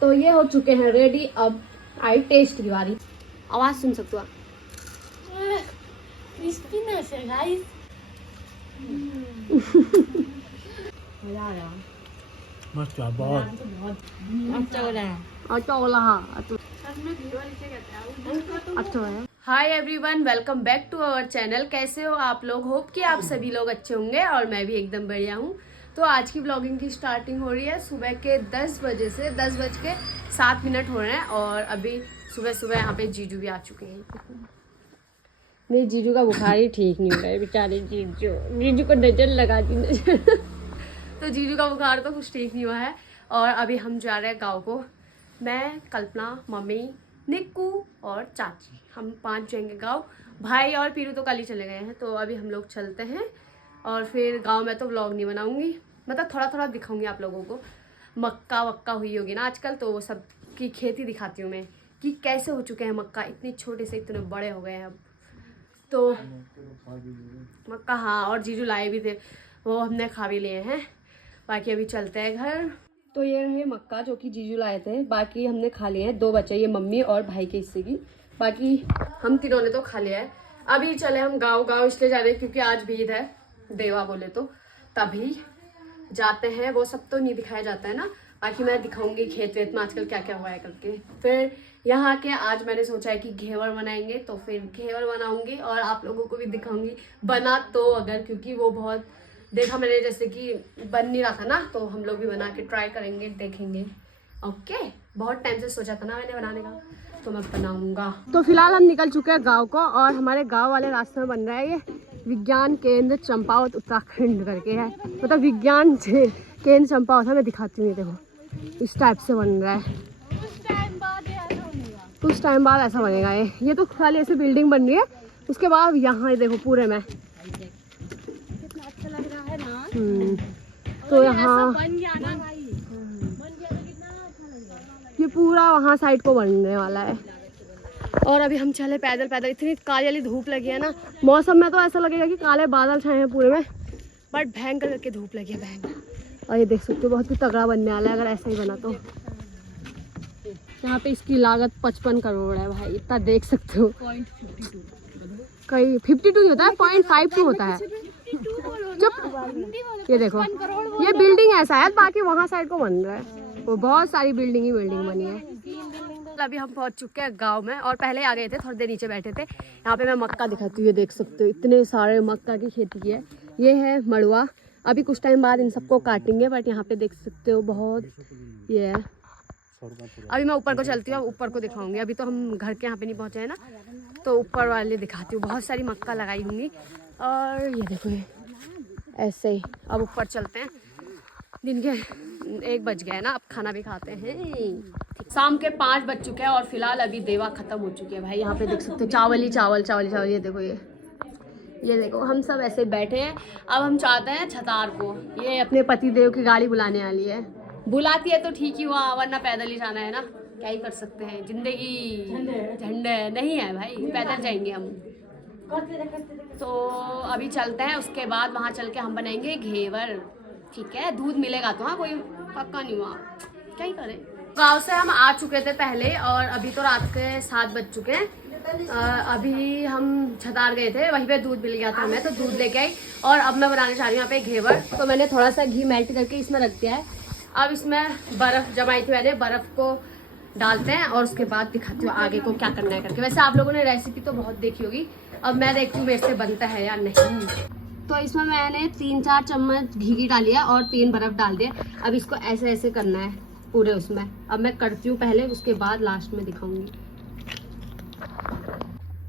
तो ये हो चुके हैं रेडी। अब आई टेस्ट की बारी। आवाज सुन सकते हो आप। क्रिस्पीनेस है गाइस। मजा आ रहा। मस्त है बहुत अच्छा हो रहा है। अच्छा बोला हाँ अच्छा है। Hi everyone, welcome back to our channel. कैसे हो आप लोग? होप कि आप सभी लोग अच्छे होंगे और मैं भी एकदम बढ़िया हूँ। तो आज की ब्लॉगिंग की स्टार्टिंग हो रही है सुबह के 10 बजे से। 10:07 हो रहे हैं और अभी सुबह सुबह यहाँ पे जीजू भी आ चुके हैं। मेरे जीजू का बुखार ही ठीक नहीं हो रहा है, बेचारे जीजू को नजर लगा दी नजर। तो जीजू का बुखार तो कुछ ठीक नहीं हुआ है और अभी हम जा रहे हैं गाँव को। मैं, कल्पना, मम्मी, निक्कू और चाची, हम 5 जाएंगे गाँव। भाई और पीरू तो कल ही चले गए हैं। तो अभी हम लोग चलते हैं और फिर गांव में तो व्लॉग नहीं बनाऊंगी, मतलब थोड़ा थोड़ा दिखाऊंगी आप लोगों को। मक्का वक्का हुई होगी ना आजकल, तो वो सब की खेती दिखाती हूँ मैं कि कैसे हो चुके हैं मक्का। इतने छोटे से इतने बड़े हो गए हैं अब तो। मक्का हाँ, और जीजू लाए भी थे, वो हमने खा भी लिए हैं। बाकी अभी चलते हैं घर। तो ये रहे मक्का जो कि जीजू लाए थे, बाकी हमने खा लिए हैं। 2 बचे, ये मम्मी और भाई के हिस्से की, बाकी हम तीनों ने तो खा लिया है। अभी चले हम गाँव इसलिए जा रहे हैं क्योंकि आज भी ईद है, देवा बोले तो तभी जाते हैं। वो सब तो नहीं दिखाया जाता है ना, बाकी मैं दिखाऊंगी खेत वेत में आजकल क्या क्या हुआ है करके। फिर यहाँ के आज मैंने सोचा है कि घेवर बनाएंगे, तो फिर घेवर बनाऊंगी और आप लोगों को भी दिखाऊंगी बना तो, अगर क्योंकि वो बहुत देखा मैंने जैसे कि बन नहीं रहा था ना, तो हम लोग भी बना के ट्राई करेंगे, देखेंगे। ओके, बहुत टाइम से सोचा था ना मैंने बनाने का, तो मैं बनाऊंगा। तो फिलहाल हम निकल चुके हैं गाँव को और हमारे गाँव वाले रास्ते में बन रहा है ये विज्ञान केंद्र चंपावत उत्तराखंड करके है, मतलब विज्ञान केंद्र चंपावत है। मैं दिखाती हूँ, देखो इस टाइप से बन रहा है। कुछ टाइम बाद ऐसा बनेगा ये तो खाली ऐसे बिल्डिंग बन रही है। उसके बाद यहाँ देखो पूरे में कितना अच्छा लग रहा है ना। तो यहाँ बन गया ना भाई, बन गया तो कितना अच्छा लगेगा। ये पूरा वहाँ साइड को बनने वाला है। और अभी हम चले पैदल पैदल। इतनी काली वाली धूप लगी है ना, मौसम में तो ऐसा लगेगा कि काले बादल छाए हैं पूरे में, बट भयंकर करके धूप लगी है, भयंकर। और ये देख सकते हो बहुत ही तगड़ा बनने वाला है अगर ऐसा ही बना तो। यहाँ पे इसकी लागत 55 करोड़ है भाई, इतना देख सकते हो। कहीं 52 होता है, 0.52 होता है। चुप, ये देखो ये बिल्डिंग है शायद, बाकी वहाँ साइड को बन रहा है। वो बहुत सारी बिल्डिंग बनी है। अभी हम पहुंच चुके हैं गांव में और पहले आ गए थे, थोड़ी देर नीचे बैठे थे। यहाँ पे मैं मक्का दिखाती हूँ, ये देख सकते हो इतने सारे मक्का की खेती की है। ये है मड़ुआ, अभी कुछ टाइम बाद इन सबको काटेंगे, बट यहाँ पे देख सकते हो बहुत ये है। अभी मैं ऊपर को चलती हूँ, ऊपर को दिखाऊंगी। अभी तो हम घर के यहाँ पे नहीं पहुँचे हैं ना, तो ऊपर वाले दिखाती हूँ। बहुत सारी मक्का लगाई होंगी और ये देखो ये ऐसे ही। अब ऊपर चलते हैं, दिन के 1 बज गए ना, अब खाना भी खाते हैं। शाम के 5 बज चुके हैं और फिलहाल अभी देवा खत्म हो चुकी है भाई। यहाँ पे देख सकते हो चावल ही चावल चावल चावल। ये देखो ये देखो हम सब ऐसे बैठे हैं। अब हम चाहते हैं छतार को, ये अपने पति देव की गाड़ी बुलाने वाली है। बुलाती है तो ठीक ही हुआ, वरना पैदल ही जाना है ना, क्या ही कर सकते हैं। जिंदगी झंडे नहीं है भाई, पैदल जाएंगे हम। तो अभी चलते हैं, उसके बाद वहाँ चल के हम बनाएंगे घेवर। ठीक है, दूध मिलेगा तो। हाँ, कोई पक्का नहीं हुआ, क्या ही करें। गाँव से हम आ चुके थे पहले और अभी तो रात के 7 बज चुके हैं। अभी हम छतार गए थे, वहीं पे दूध मिल गया था हमें, तो दूध लेके आई और अब मैं बनाने जा रही हूँ यहाँ पे घेवर। तो मैंने थोड़ा सा घी मेल्ट करके इसमें रख दिया है। अब इसमें बर्फ़ जमाई थी मैंने, बर्फ़ को डालते हैं और उसके बाद दिखाती हूँ आगे को क्या करना है करके। वैसे आप लोगों ने रेसिपी तो बहुत देखी होगी, अब मैं देखती हूँ मेरे से बनता है या नहीं। तो इसमें मैंने 3-4 चम्मच घी डाली है और 3 बर्फ़ डाल दिया। अब इसको ऐसे ऐसे करना है पूरे उसमें। अब मैं करती हूँ पहले, उसके बाद लास्ट में दिखाऊंगी।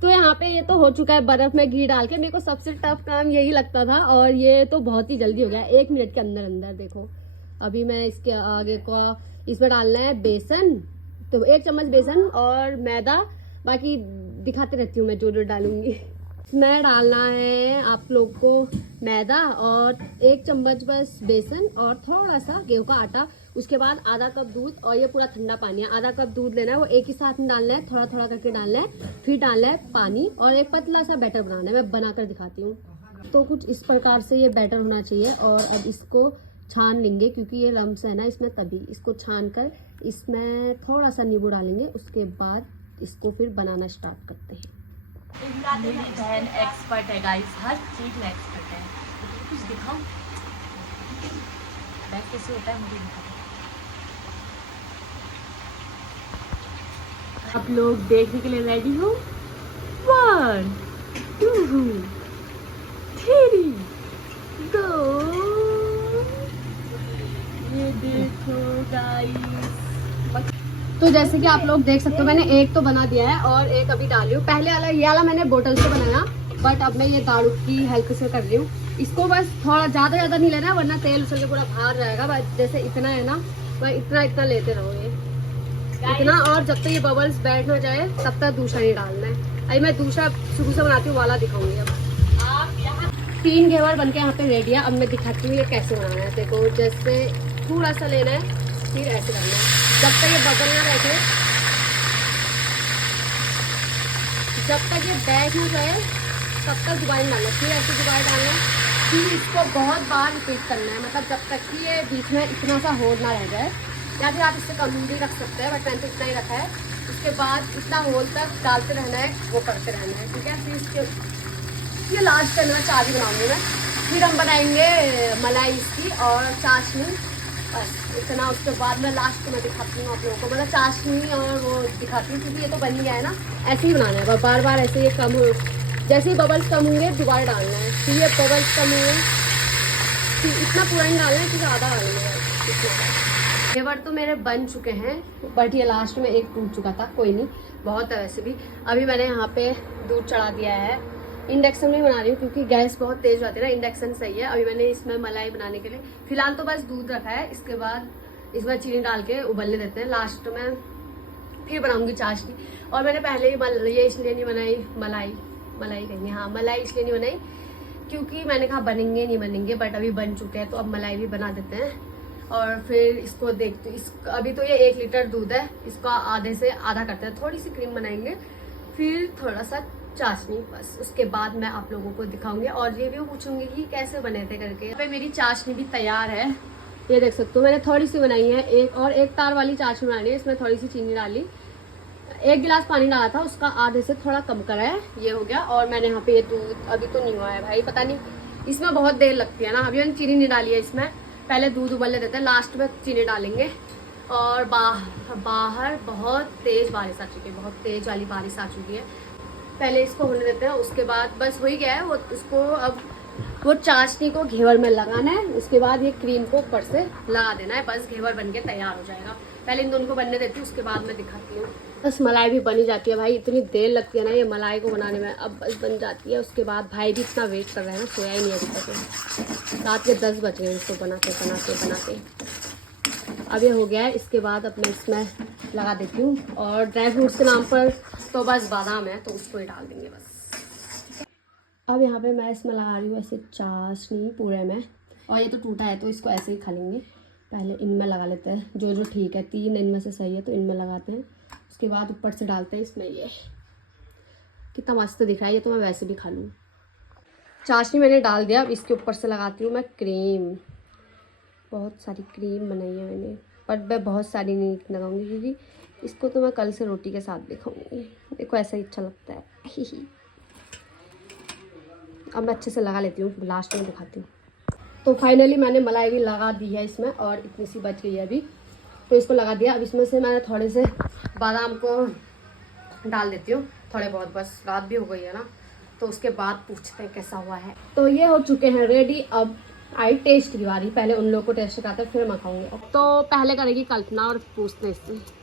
तो यहाँ पे ये तो हो चुका है बर्फ में घी डाल के। मेरे को सबसे टफ काम यही लगता था और ये तो बहुत ही जल्दी हो गया, 1 मिनट के अंदर अंदर। देखो अभी मैं इसके आगे को इसमें डालना है बेसन, तो 1 चम्मच बेसन और मैदा, बाकी दिखाते रहती हूँ मैं जो जो डालूंगी। इसमें डालना है आप लोग को मैदा और 1 चम्मच बस बेसन और थोड़ा सा गेहूं का आटा। उसके बाद आधा कप दूध और ये पूरा ठंडा पानी है। आधा कप दूध लेना है, वो एक ही साथ में डालना है, थोड़ा थोड़ा करके डालना है। फिर डालना है पानी और एक पतला सा बैटर बनाना है। मैं बनाकर दिखाती हूँ। तो कुछ इस प्रकार से ये बैटर होना चाहिए और अब इसको छान लेंगे क्योंकि ये लम्स है ना इसमें, तभी इसको छान कर इसमें थोड़ा सा नींबू डालेंगे। उसके बाद इसको फिर बनाना स्टार्ट करते हैं। मेरी बहन एक्सपर्ट है गाइस, हर चीज में एक्सपर्ट है। कुछ दिखाओ बैग कैसे होता है मुझे दिखाओ। आप लोग देखने के लिए रेडी हो? 1 2 3 गो। ये देखो गाइस, तो जैसे कि आप लोग देख सकते हो मैंने एक तो बना दिया है और एक अभी डाल रही हूँ। पहले वाला ये वाला मैंने बोतल से बनाया, बट अब मैं ये दारू की हेल्प से कर रही हूँ। इसको बस थोड़ा ज़्यादा नहीं लेना है वरना तेल उछल के पूरा बाहर रहेगा। बस जैसे इतना है ना, वह इतना लेते रहो ये इतना, और जब तक ये बबल्स बैठ ना जाए तब तक दूसरा नहीं डालना है। अभी मैं दूसरा शुरू से बनाती हूँ वाला दिखाऊंगी। अब आप यहाँ 3 घेवर बन के यहाँ पे रेडी है। अब मैं दिखाती हूँ ये कैसे बनाना है। देखो जैसे थोड़ा सा लेना है, फिर ऐसे करना है जब तक ये बबल ना बैठे, जब तक ये बैठ ना जाए तब तक दोबारा डालना है, फिर ऐसे दोबारा डालना है, फिर इसको बहुत बार रिपीट करना है। मतलब जब तक कि ये बीच में इतना सा होल ना रह जाए, या फिर आप इससे कम भी रख सकते हैं, बट मैंने तो इतना ही रखा है। उसके बाद इतना होल तक डालते रहना है, वो करते रहना है, ठीक है। फिर इसके ये लास्ट करना चाबी बनाऊंगी मैं। फिर हम बनाएंगे मलाई इसकी और चाशनी, बस इतना। उसके बाद मैं लास्ट में दिखाती हूँ आप लोगों को, मतलब चाशनी और वो दिखाती हूँ क्योंकि ये तो बन ही गया है ना। ऐसे ही बनाना है बार बार, ऐसे ये कम हो, जैसे ही बबल्स कम होंगे दोबारा डालना है, फिर ये बबल्स कम होंगे, फिर इतना पूरा नहीं डालना है, फिर आधा डालना है। घेवर तो मेरे बन चुके हैं, बट ये लास्ट में एक टूट चुका था, कोई नहीं, बहुत है वैसे भी। अभी मैंने यहाँ पे दूध चढ़ा दिया है। इंडक्शन में बना रही हूँ क्योंकि गैस बहुत तेज होती है ना, इंडक्शन सही है। अभी मैंने इसमें मलाई बनाने के लिए फिलहाल तो बस दूध रखा है, इसके बाद इसमें चीनी डाल के उबलने देते हैं। लास्ट में फिर बनाऊंगी चाशनी। और मैंने पहले ही ये इसलिए नहीं बनाई, मलाई कहेंगे, हाँ मलाई इसलिए नहीं बनाई क्योंकि मैंने कहा बनेंगे नहीं बनेंगे, बट अभी बन चुके हैं तो अब मलाई भी बना देते हैं। और फिर इसको देखते अभी तो ये 1 लीटर दूध है, इसको आधे से आधा करते हैं, थोड़ी सी क्रीम बनाएंगे, फिर थोड़ा सा चाशनी, बस। उसके बाद मैं आप लोगों को दिखाऊंगी और रिव्यू पूछूंगी कि कैसे बने थे करके। यहाँ पे मेरी चाशनी भी तैयार है, ये देख सकते हो। मैंने थोड़ी सी बनाई है, एक तार वाली चाशनी बनानी है। इसमें थोड़ी सी चीनी डाली, 1 गिलास पानी डाला था, उसका आधे से थोड़ा कम करा है, ये हो गया। और मैंने यहाँ पे ये दूध अभी तो नहीं हुआ है भाई, पता नहीं, इसमें बहुत देर लगती है ना। अभी मैंने चीनी नहीं डाली है इसमें, पहले दूध उबलने देते हैं, लास्ट में चीनी डालेंगे। और बाहर बहुत तेज बारिश आ चुकी है, बहुत तेज वाली बारिश आ चुकी है। पहले इसको होने देते हैं, उसके बाद बस हो ही गया है वो। उसको अब वो चाशनी को घेवर में लगाना है, उसके बाद ये क्रीम को ऊपर से लगा देना है, बस घेवर बन के तैयार हो जाएगा। पहले इन दोनों को बनने देती हूँ, उसके बाद मैं दिखाती हूँ। बस मलाई भी बनी जाती है भाई, इतनी देर लगती है ना ये मलाई को बनाने में, अब बस बन जाती है। उसके बाद भाई भी इतना वेट कर रहा है ना, सोया ही नहीं अभी तक, रात के 10 बज गए इसको बनाते। अब ये हो गया है, इसके बाद अब मैं इसमें लगा देती हूँ। और ड्राई फ्रूट्स के नाम पर तो बस बादाम है, तो उसको ही डाल देंगे बस। अब यहाँ पे मैं इसमें लगा रही हूँ ऐसे चाशनी पूरे में, और ये तो टूटा है तो इसको ऐसे ही खा लेंगे। पहले इनमें लगा लेते हैं, जो ठीक है, 3 इनमें से सही है तो इनमें लगाते हैं। उसके बाद ऊपर से डालते हैं इसमें। ये कितना मस्त दिख रहा है, ये तो मैं वैसे भी खा लूँ। चाशनी मैंने डाल दिया, अब इसके ऊपर से लगाती हूँ मैं क्रीम। बहुत सारी क्रीम बनाई है मैंने, बट मैं बहुत सारी नहीं लगाऊंगी क्योंकि इसको तो मैं कल से रोटी के साथ भी खाऊंगी, मेरे को ऐसा ही अच्छा लगता है। अब मैं अच्छे से लगा लेती हूँ, लास्ट में दिखाती हूँ। तो फाइनली मैंने मलाई भी लगा दी है इसमें, और इतनी सी बच गई है अभी, तो इसको लगा दिया। अब इसमें से मैं थोड़े से बादाम को डाल देती हूँ, थोड़े बहुत, बस रात भी हो गई है ना, तो उसके बाद पूछते हैं कैसा हुआ है। तो ये हो चुके हैं रेडी। अब आई टेस्ट की बारी, पहले उन लोगों को टेस्ट कराते हैं फिर मैं खाऊंगी। तो पहले करेगी कल्पना और पूछते हैं इससे।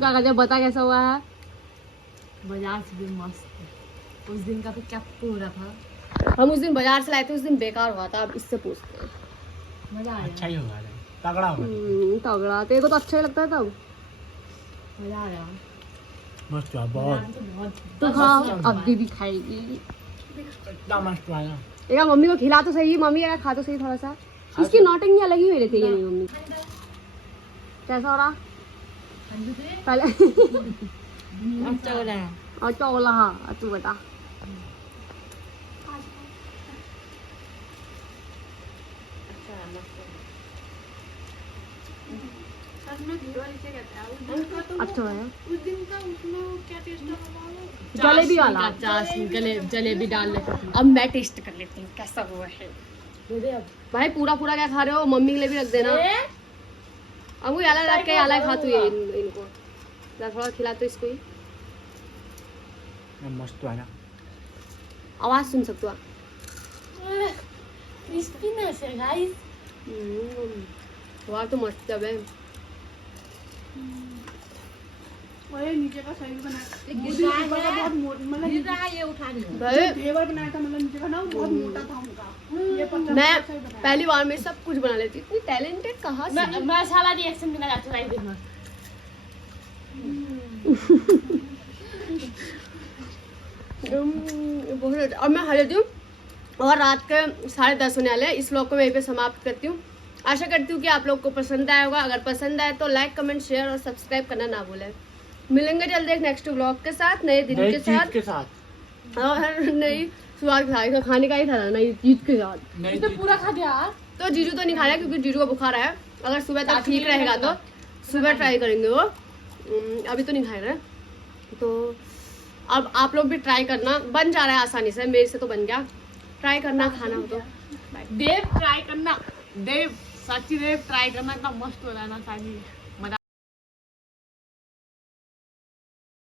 काका जब बता कैसा हुआ है? बाजार से भी मस्त, उस दिन का तो क्या पूरा था। हम उस दिन बाजार से लाए थे, उस दिन बेकार हुआ था। अब इससे पूछते हैं। मजा आया, अच्छा ही होगा, तगड़ा होगा। तगड़ा, तेरे को तो अच्छा ही लगता है तब। मजा आया, मस्त हुआ बहुत। तो खाओ, अब दीदी खाएगी। इतना मस्त हुआ ना। देखा, मम्मी को खिला तो सही, मम्मी अगर खा तो सही थोड़ा सा। इसकी नौटंकी अलग ही मेरे थे ये मम्मी। कैसा हो रहा पहले? अच्छा हो रहा है। और चौला हाँ तू बता। अच्छा है उस दिन का उसमें वो क्या टेस्ट था जलेबी वाला। जलेबी डाल लेते थे। अब मैं टेस्ट कर लेती हूँ कैसा हुआ है। दे दे अब। भाई पूरा पूरा क्या खा रहे हो, मम्मी के लिए भी रख देना। अब याला रख के याला खा तू ये इनको थोड़ा खिला तो इसको ही। मस्त है ना। आवाज सुन सकते हो। क्रिस्पीनेस है गाइस। वाह तो मस्त है। और ये नीचे का सही बनाया गिर रहा ऊपर का है। बहुत मोटा मतलब गिर रहा है ये उठा नहीं। भाई घेवर बनाया था मतलब नीचे का ना वो बहुत मोटा था उनका ये पत्थर मैं का सही बनाया पहली बार में सब कुछ बना लेती हूँ। इतनी टैलेंटेड कहाँ से। मैं साला रिएक्शन देना चाहती हूँ देखना। बहुत अच्छा। और मैं हर देती हूँ और रात के 10:30 होने वाले हैं। इस व्लॉग को मैं यहीं पे समाप्त करती हूँ। आशा करती हूँ कि आप लोग को पसंद आया होगा। अगर पसंद आए तो लाइक कमेंट शेयर और सब्सक्राइब करना ना भूलें। मिलेंगे जल्दी एक नेक्स्ट व्लॉग के साथ, नए दिन के साथ के साथ और नई स्वाद खाने का ही था ना, नई चीज के साथ। नहीं तो पूरा खा दिया। तो जीजू तो नहीं खा रहा क्योंकि जीजू का बुखार है। अगर सुबह तक ठीक रहेगा तो सुबह ट्राई करेंगे वो। अभी तो नहीं खा रहे। तो अब आप लोग भी ट्राई करना। बन जा रहा है आसानी से, मेरे से तो बन गया। ट्राई करना खाना हो तो। देव ट्राई करना। देव सच्ची देव ट्राई करना। इतना मस्त हो रहा है ना सानी।